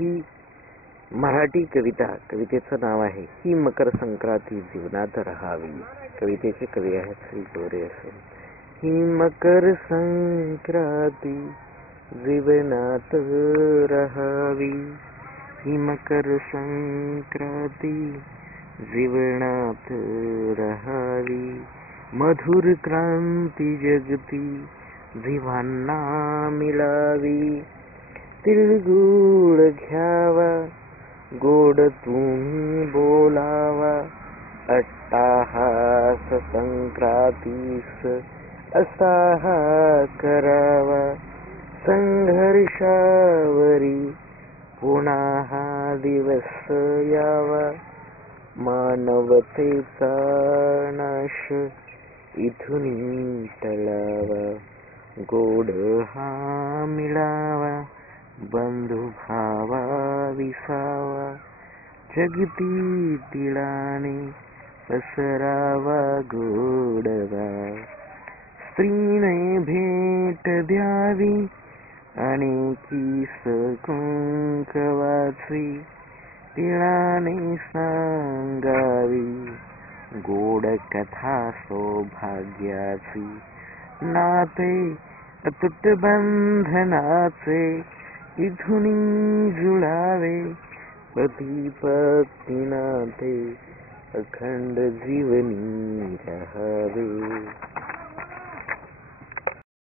ही मराठी कवितेचं नाव आहे ही मकर संक्रांती जीवनात राहावी. कवितेचे कवी आहेत श्री गोरे असे. ही मकर संक्रांती जीवनात राहावी. ही मकर संक्रांती जीवनात राहावी. मधुर क्रांती जगती जीवांना मिळावी. तिळगुळ घ्यावा गोड तुम्ही बोलावा. अट्टाहास संक्रांतीस असा हा करावा. संघर्षावरी पुन्हा हा दिवस यावा. मानवतेचा नाश इथून टळावा. गोड हा मिळावा बंधुभावा विसावा. जगती तिळाने पसरावा गोडवा. स्त्रीने भेट द्यावी अनेकी कुंकवाची. तिळाने सांगावी गोड कथा सौभाग्याची. नाते अतूट बंधनाचे इथून जुळावे. पती पत्नी नाते अखंड जीवनी राहावे.